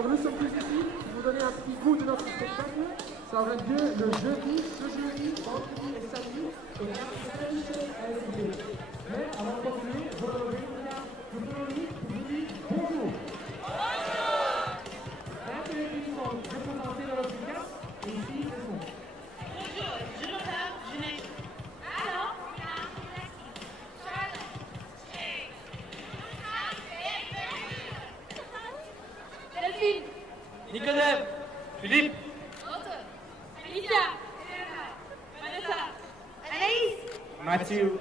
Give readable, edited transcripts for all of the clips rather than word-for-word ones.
Alors nous sommes tous ici pour vous donner un petit goût de notre spectacle. Ça aura lieu le jeudi, ce jeudi, vendredi et samedi au LB. Mais avant de continuer, je voudrais vous dire bonjour. Merci qui sont représentés dans notre classe et ici le son. Bonjour, je m'appelle Junaid. Alors, Charlotte, Jane, Delphine, Nicodème, Philippe, Otto, Alicia, Vanessa, Anaïs, Mathieu.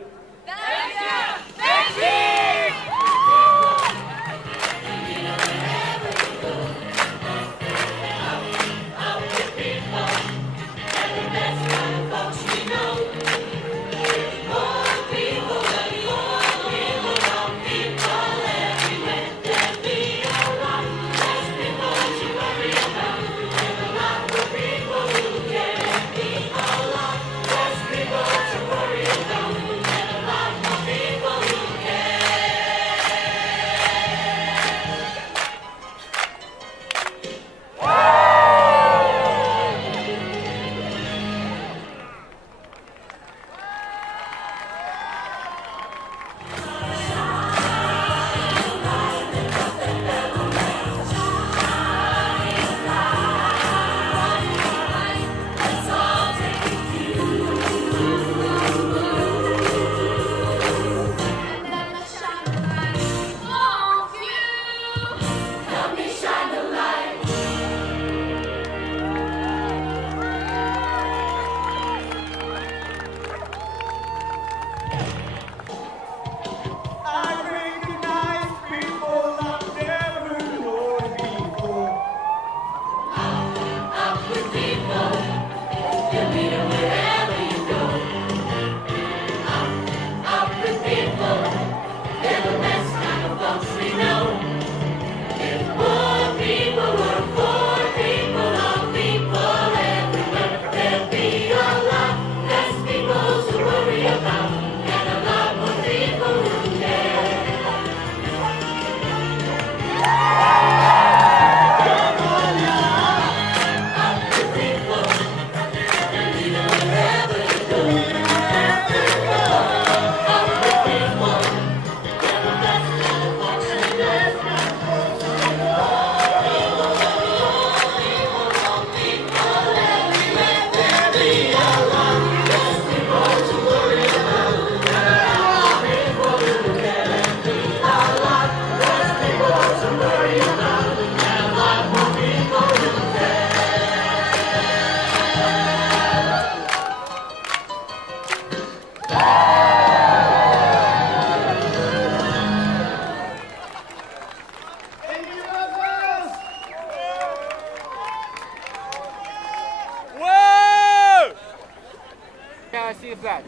Can I see a flag?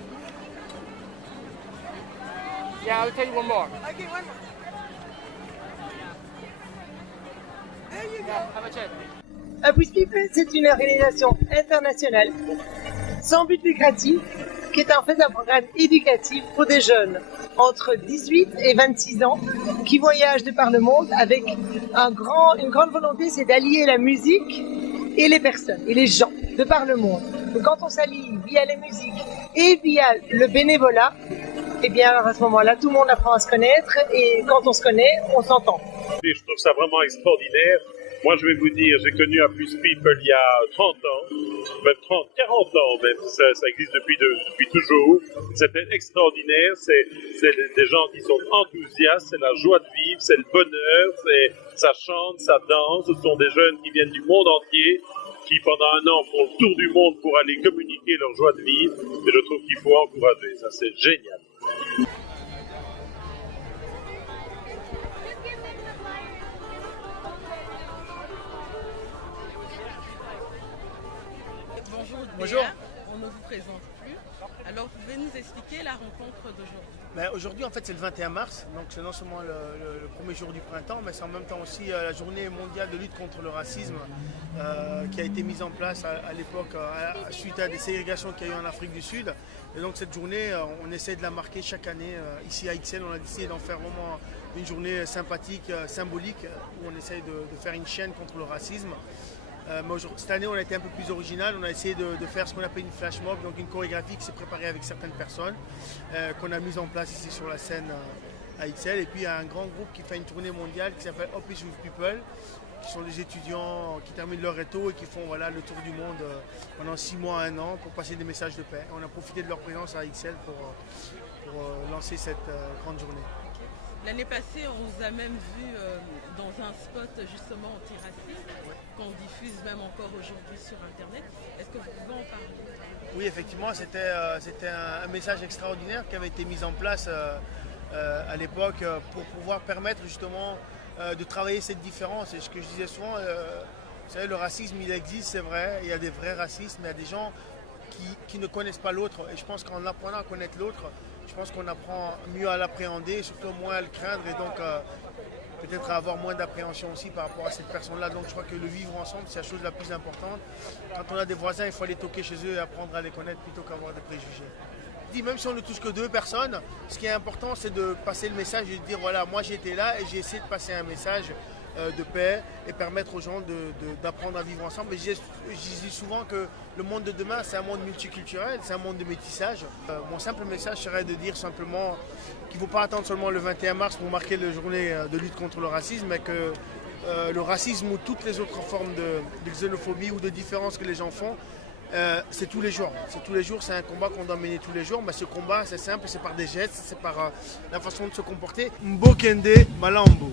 Yeah, I'll tell you one more. Okay, one more. There you go. Yeah, have a check. Upwith People, c'est une organisation internationale sans but lucratif qui est en fait un programme éducatif pour des jeunes entre 18 et 26 ans qui voyagent de par le monde avec une grande volonté, c'est d'allier la musique et les personnes et les gens de par le monde. Donc quand on s'allie via la musique et via le bénévolat, eh bien à ce moment-là, tout le monde apprend à se connaître et quand on se connaît, on s'entend. Je trouve ça vraiment extraordinaire. Moi, je vais vous dire, j'ai connu Upwith People il y a 30 ans, même 30, 40 ans même, ça existe depuis toujours. C'était extraordinaire, c'est des gens qui sont enthousiastes, c'est la joie de vivre, c'est le bonheur, ça chante, ça danse, ce sont des jeunes qui viennent du monde entier, qui pendant un an font le tour du monde pour aller communiquer leur joie de vivre, et je trouve qu'il faut encourager, ça c'est génial. Bonjour. on ne vous présente plus. Alors, vous pouvez nous expliquer la rencontre d'aujourd'hui? Aujourd'hui, en fait, c'est le 21 mars, donc c'est non seulement le premier jour du printemps, mais c'est en même temps aussi la journée mondiale de lutte contre le racisme qui a été mise en place à l'époque suite à des ségrégations qu'il y a eu en Afrique du Sud. Et donc cette journée, on essaie de la marquer chaque année. Ici à XL, on a décidé d'en faire vraiment une journée sympathique, symbolique, où on essaie de faire une chaîne contre le racisme. Mais cette année, on a été un peu plus original. On a essayé de faire ce qu'on appelle une flash mob, donc une chorégraphie qui s'est préparée avec certaines personnes, qu'on a mise en place ici sur la scène à XL. Et puis il y a un grand groupe qui fait une tournée mondiale qui s'appelle Office with People, qui sont des étudiants qui terminent leur réto et qui font le tour du monde pendant 6 mois à 1 an pour passer des messages de paix. On a profité de leur présence à XL pour lancer cette grande journée. L'année passée, on vous a même vu dans un spot justement antiraciste, qu'on diffuse même encore aujourd'hui sur Internet. Est-ce que vous pouvez en parler? Oui, effectivement, c'était un message extraordinaire qui avait été mis en place à l'époque pour pouvoir permettre justement de travailler cette différence. Et ce que je disais souvent, vous savez, le racisme, il existe, c'est vrai, il y a des vrais racistes, mais il y a des gens qui ne connaissent pas l'autre. Et je pense qu'en apprenant à connaître l'autre, je pense qu'on apprend mieux à l'appréhender et surtout moins à le craindre et donc peut-être à avoir moins d'appréhension aussi par rapport à cette personne-là. Donc je crois que le vivre ensemble, c'est la chose la plus importante. Quand on a des voisins, il faut aller toquer chez eux et apprendre à les connaître plutôt qu'avoir des préjugés. Je dis, même si on ne touche que 2 personnes, ce qui est important, c'est de passer le message et de dire voilà, moi j'étais là et j'ai essayé de passer un message de paix et permettre aux gens d'apprendre à vivre ensemble. Et je dis souvent que le monde de demain, c'est un monde multiculturel, c'est un monde de métissage. Mon simple message serait de dire simplement qu'il ne faut pas attendre seulement le 21 mars pour marquer la journée de lutte contre le racisme, mais que le racisme ou toutes les autres formes de xénophobie ou de différence que les gens font, c'est tous les jours. C'est tous les jours, c'est un combat qu'on doit mener tous les jours. Mais ce combat, c'est simple, c'est par des gestes, c'est par la façon de se comporter. Mbokende Malambo.